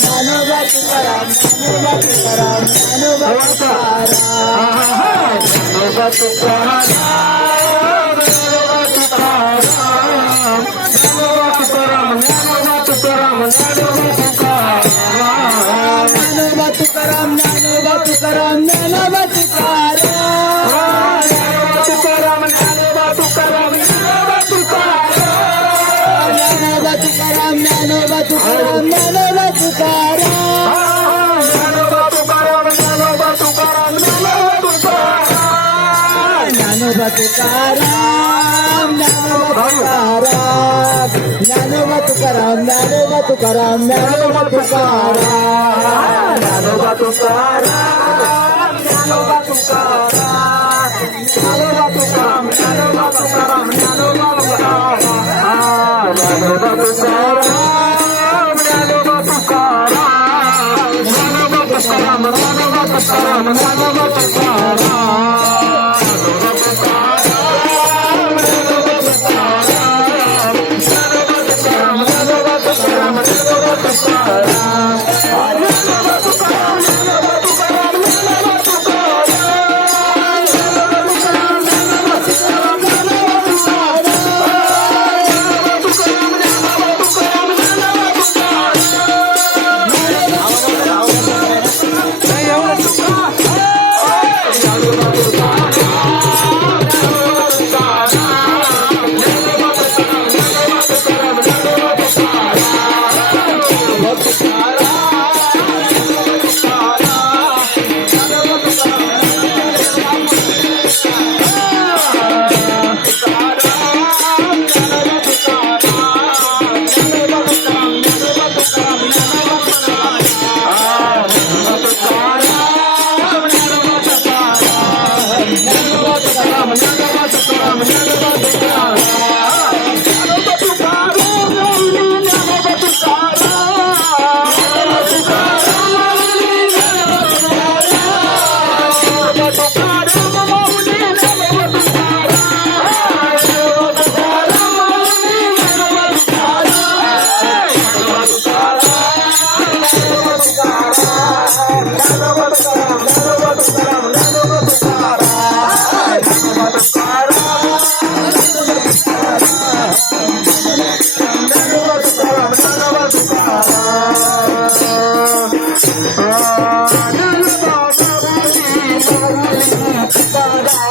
Nanu vatukara, nanu vatukara, nanu vatukara, Tukaram Dnyanoba Tukaram Dnyanoba Tukaram Dnyanoba Tukaram Dnyanoba Tukaram Dnyanoba Tukaram Dnyanoba Tukaram Dnyanoba Tukaram Dnyanoba Tukaram Dnyanoba Tukaram